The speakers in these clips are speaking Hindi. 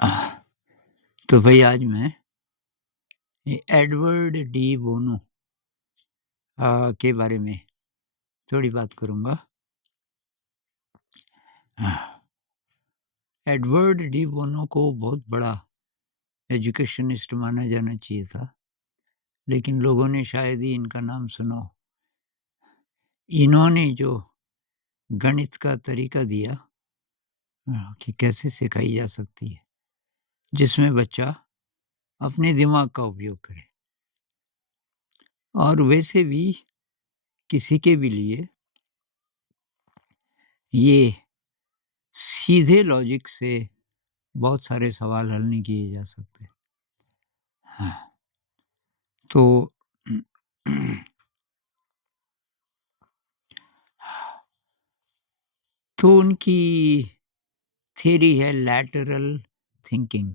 आह, तो भाई आज मैं एडवर्ड डी बोनो के बारे में थोड़ी बात करूँगा। एडवर्ड डी बोनो को बहुत बड़ा एजुकेशनिस्ट माना जाना चाहिए था, लेकिन लोगों ने शायद ही इनका नाम सुना हो। इन्होंने जो गणित का तरीका दिया कि कैसे सिखाई जा सकती है, जिसमें बच्चा अपने दिमाग का उपयोग करे और वैसे भी किसी के भी लिए ये सीधे लॉजिक से बहुत सारे सवाल हल नहीं किए जा सकते। हाँ, तो तो उनकी थ्योरी है लैटरल थिंकिंग।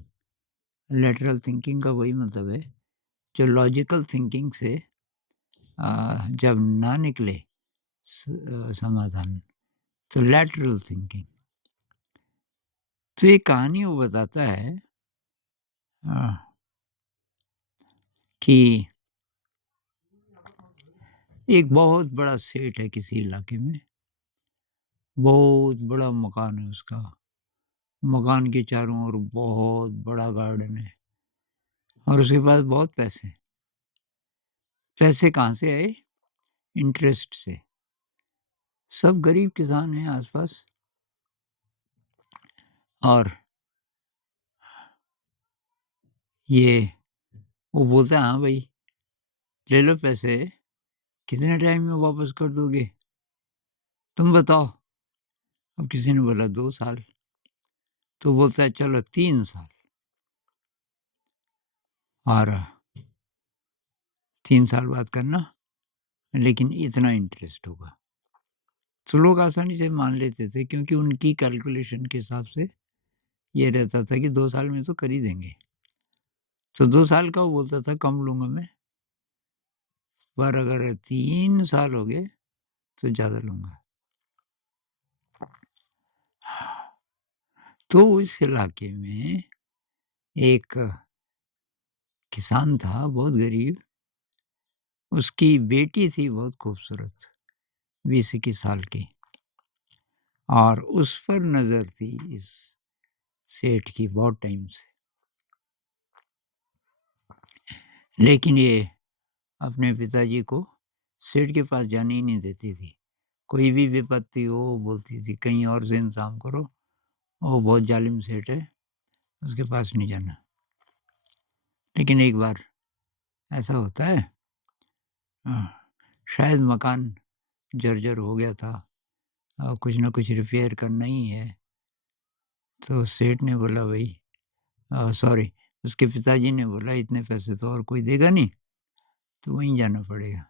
लैटरल थिंकिंग का वही मतलब है जो लॉजिकल थिंकिंग से जब ना निकले समाधान, तो लैटरल थिंकिंग। तो ये कहानी वो बताता है कि एक बहुत बड़ा सेठ है किसी इलाके में, बहुत बड़ा मकान है उसका। मकान के चारों ओर बहुत बड़ा गार्डन है और उसके पास बहुत पैसे हैं। पैसे कहाँ से आए? इंटरेस्ट से। सब गरीब किसान हैं आसपास और ये वो बोलता है, हाँ भाई ले लो पैसे, कितने टाइम में वापस कर दोगे तुम बताओ। अब किसी ने बोला 2 साल, तो बोलता है चलो 3 साल और 3 साल बाद करना, लेकिन इतना इंटरेस्ट होगा। तो लोग आसानी से मान लेते थे क्योंकि उनकी कैलकुलेशन के हिसाब से ये रहता था कि 2 साल में तो कर ही देंगे। तो 2 साल का वो बोलता था कम लूँगा मैं, पर अगर 3 साल हो गए तो ज़्यादा लूँगा। तो उस इलाके में एक किसान था, बहुत गरीब। उसकी बेटी थी बहुत खूबसूरत, 20-21 साल की, और उस पर नज़र थी इस सेठ की बहुत टाइम से। लेकिन ये अपने पिताजी को सेठ के पास जाने ही नहीं देती थी। कोई भी विपत्ति हो बोलती थी कहीं और से इंतज़ाम करो, वो बहुत ज़ालिम सेठ है, उसके पास नहीं जाना। लेकिन एक बार ऐसा होता है, शायद मकान जर्जर हो गया था और कुछ ना कुछ रिपेयर करना ही है। तो सेठ ने बोला भाई सॉरी, उसके पिताजी ने बोला इतने पैसे तो और कोई देगा नहीं, तो वहीं जाना पड़ेगा।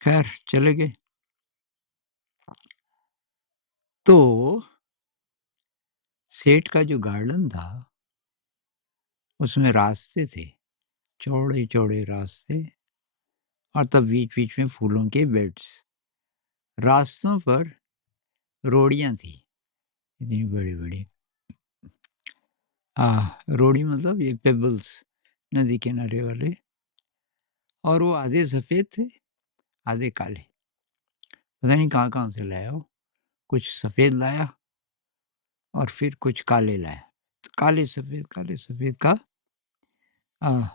खैर चले गए। तो सेठ का जो गार्डन था उसमें रास्ते थे, चौड़े-चौड़े रास्ते, और तब बीच-बीच में फूलों के बेड्स। रास्तों पर रोड़ियाँ थी, इतनी बड़ी-बड़ी। रोड़ी मतलब ये पेबल्स, नदी किनारे वाले, और वो आधे सफ़ेद थे, आधे काले। पता नहीं कहाँ-कहाँ से लाया वो, कुछ सफ़ेद लाया और फिर कुछ काले लाया। तो काले सफ़ेद का अ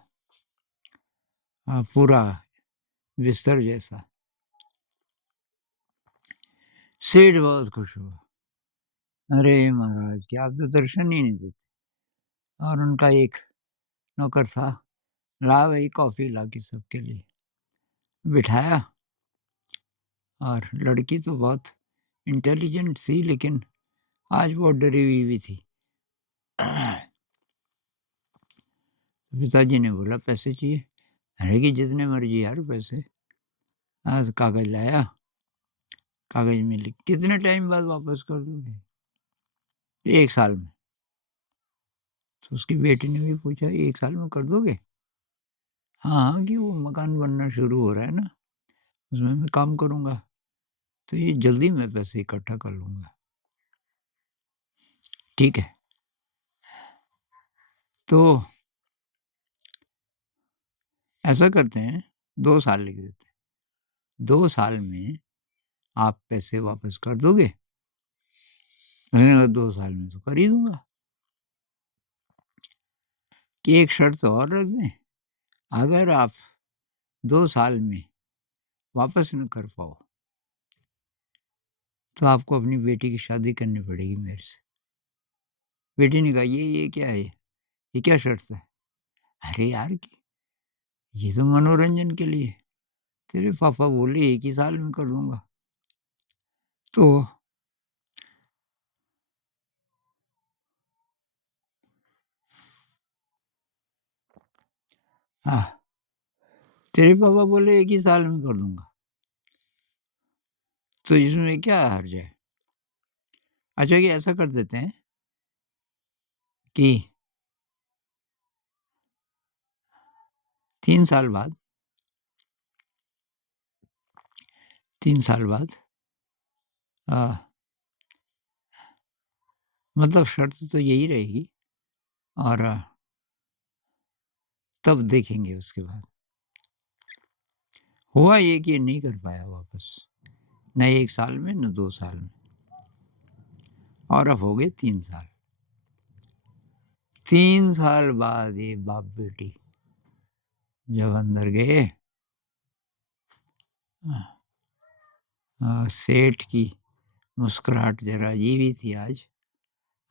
पूरा बिस्तर जैसा। सेठ बहुत खुश हुआ। अरे महाराज कि आप तो दर्शन ही नहीं देते। और उनका एक नौकर था, ला भाई कॉफ़ी ला के सबके लिए। बिठाया और लड़की तो बहुत इंटेलिजेंट थी, लेकिन आज बहुत डरी हुई भी थी। पिताजी ने बोला पैसे चाहिए? अरे कि जितने मर्जी यार पैसे। तो कागज़ लाया, कागज़ में लिख, कितने टाइम बाद वापस कर दोगे? 1 साल में। तो उसकी बेटी ने भी पूछा 1 साल में कर दोगे? हाँ, हाँ, कि वो मकान बनना शुरू हो रहा है ना, उसमें मैं काम करूँगा, तो ये जल्दी मैं पैसे इकट्ठा कर लूँगा। ठीक है। तो ऐसा करते हैं, 2 साल लिख देते हैं। 2 साल में आप पैसे वापस कर दोगे? मैंने कहा 2 साल में तो कर ही दूँगा। कि एक शर्त और रख दें, अगर आप 2 साल में वापस न कर पाओ, तो आपको अपनी बेटी की शादी करनी पड़ेगी मेरे से। बेटी ने कहा, ये क्या है? ये क्या शर्त है? अरे यार! ये तो मनोरंजन के लिए। तेरे पापा बोले 1 ही साल में कर दूँगा। तो हाँ, तेरे पापा बोले 1 ही साल में कर दूँगा। तो इसमें क्या हर्ज है? अच्छा ये ऐसा कर देते हैं कि 3 साल बाद 3 साल बाद अ, मतलब शर्त तो यही रहेगी और तब देखेंगे उसके बाद। हुआ ये कि नहीं कर पाया वापस, न 1 साल में, न 2 साल में और अब हो गए 3 साल। 3 साल बाद ये बाप-बेटी जब अंदर गए सेठ की मुस्कुराहट ज़रा अजीब ही थी आज।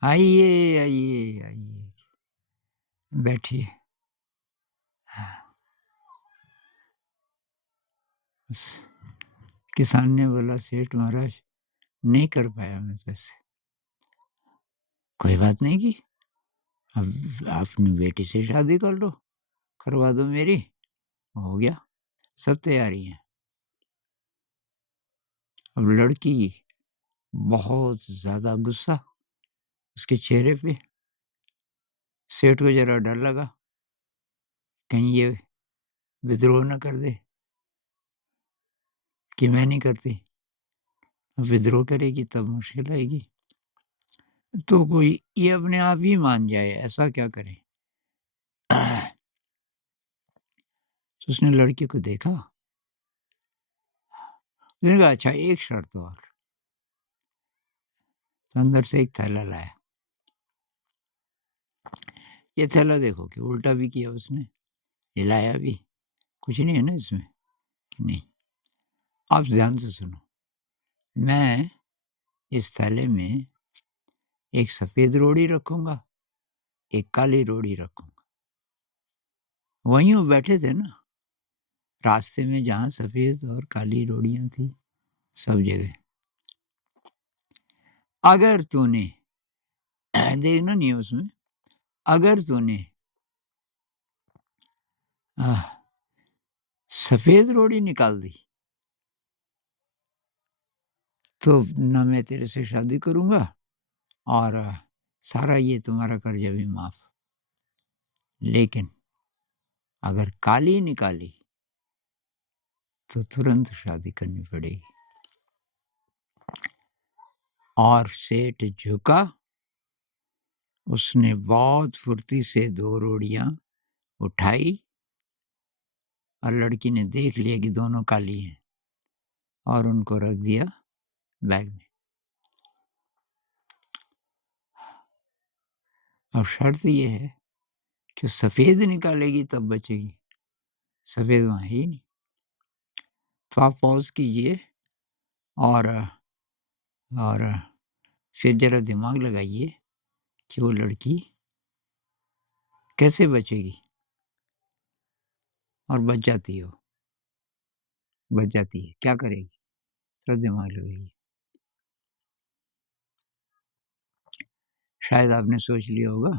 आइए, आइए, आइए, बैठिए। बस किसान ने बोला, सेठ महाराज नहीं कर पाया मैं पैसे। कोई बात नहीं की, अब अपनी बेटी से शादी कर लो, करवा दो मेरी, हो गया, सब तैयारी है। अब लड़की बहुत ज़्यादा गुस्सा उसके चेहरे पे। सेठ को ज़रा डर लगा, कहीं ये विद्रोह ना कर दे कि मैं नहीं करती। विद्रोह करेगी तब मुश्किल आएगी। तो कोई ये अपने आप ही मान जाए, ऐसा क्या करें? तो उसने लड़की को देखा, उसने कहा अच्छा एक शर्त और। तो अंदर से एक थैला लाया। ये थैला देखो कि उल्टा भी किया उसने, हिलाया भी, कुछ नहीं है ना इसमें? कि नहीं। आप ध्यान से सुनो, मैं इस थैले में एक सफ़ेद रोड़ी रखूँगा, एक काली रोड़ी रखूँगा। वहीं वो बैठे थे ना, रास्ते में जहाँ सफ़ेद और काली रोड़ियाँ थी, सब जगह। अगर तूने देखना नहीं है उसमें, अगर तूने सफ़ेद रोड़ी निकाल दी, तो ना मैं तेरे से शादी करूँगा और सारा ये तुम्हारा कर्ज़ा भी माफ़। लेकिन अगर काली निकाली, तो तुरंत शादी करनी पड़ेगी। और सेठ झुका, उसने बहुत फुर्ती से 2 रोड़ियाँ उठाई और लड़की ने देख लिया कि दोनों काली हैं और उनको रख दिया बैग में। अब शर्त ये है कि सफ़ेद निकालेगी तब बचेगी, सफ़ेद वहाँ है ही नहीं। तो आप पॉज़ कीजिए और और फिर ज़रा दिमाग लगाइए कि वो लड़की कैसे बचेगी? और बच जाती है वो, बच जाती है, क्या करेगी? थोड़ा दिमाग लगाइए। शायद आपने सोच लिया होगा।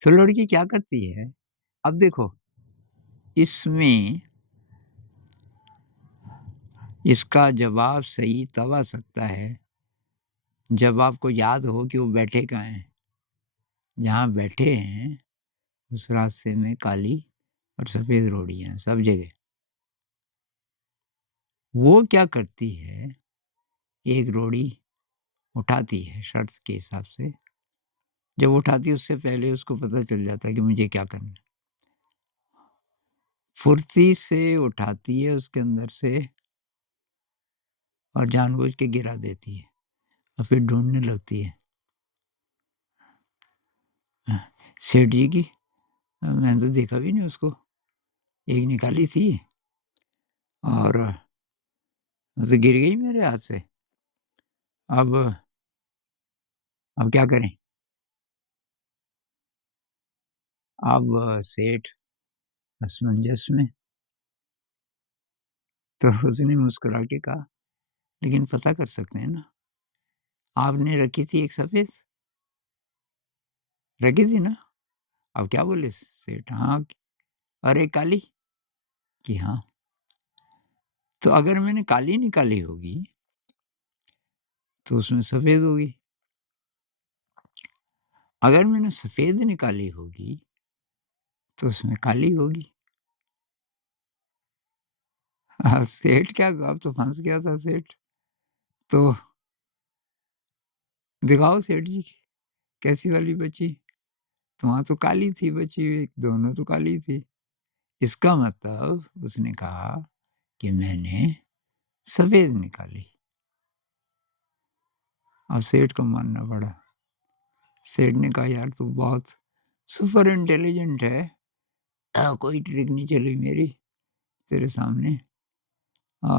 तो लड़की क्या करती है, अब देखो इसमें इसका जवाब सही तब आ सकता है, जब आपको याद हो कि वो बैठे कहाँ हैं। जहाँ बैठे हैं, उस रास्ते में काली और सफ़ेद रोड़ियाँ हैं सब जगह। वो क्या करती है, एक रोड़ी उठाती है शर्त के हिसाब से जब उठाती है उससे पहले उसको पता चल जाता है कि मुझे क्या करना है। फुर्ती से उठाती है उसके अंदर से और जानबूझ के गिरा देती है और फिर ढूँढने लगती है। सेठ जी की मैंने तो देखा भी नहीं उसको, एक निकाली थी और वो तो गिर गई मेरे हाथ से। अब क्या करें? अब सेठ असमंजस में, तो उसने मुस्कुरा के कहा, "लेकिन पता कर सकते हैं ना, आपने रखी थी एक सफ़ेद, रखी थी ना?" अब क्या बोले सेठ? "हाँ।" "और एक काली?" कि "हाँ।" "तो अगर मैंने काली निकाली होगी, तो उसमें सफ़ेद होगी। अगर मैंने सफ़ेद निकाली होगी, तो उसमें काली होगी।" सेठ क्या, अब तो फँस गया था सेठ। तो "दिखाओ सेठ जी, कैसी वाली बची?" तो वहाँ तो काली थी बची हुई, दोनों तो काली थी। इसका मतलब उसने कहा कि मैंने सफ़ेद निकाली। अब सेठ को मानना पड़ा। सेठ ने कहा, "यार तू बहुत सुपर इंटेलिजेंट है। कोई ट्रिक नहीं चली मेरी तेरे सामने। अ,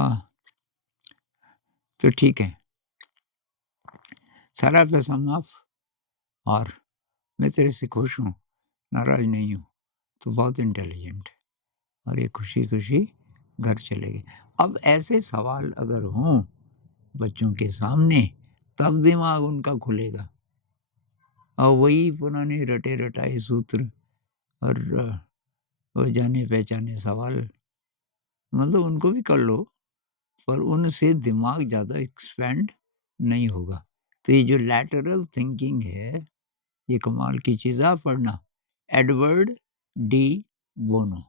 तो ठीक है, सारा पैसा माफ़ और मैं तेरे से खुश हूँ, नाराज़ नहीं हूँ। तू बहुत इंटेलिजेंट है।" और ये खुशी-खुशी घर चले गए। अब ऐसे सवाल अगर हों बच्चों के सामने, तब दिमाग उनका खुलेगा। और वही पुराने रटे-रटाए सूत्र और वो जाने-पहचाने सवाल, मतलब उनको भी कर लो, पर उनसे दिमाग ज़्यादा एक्सपेंड नहीं होगा। तो ये जो लैटरल थिंकिंग है, ये कमाल की चीज़ है। आप पढ़ना, एडवर्ड डी बोनो,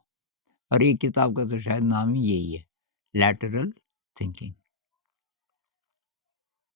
और ये किताब का तो शायद नाम ही यही है, लैटरल थिंकिंग।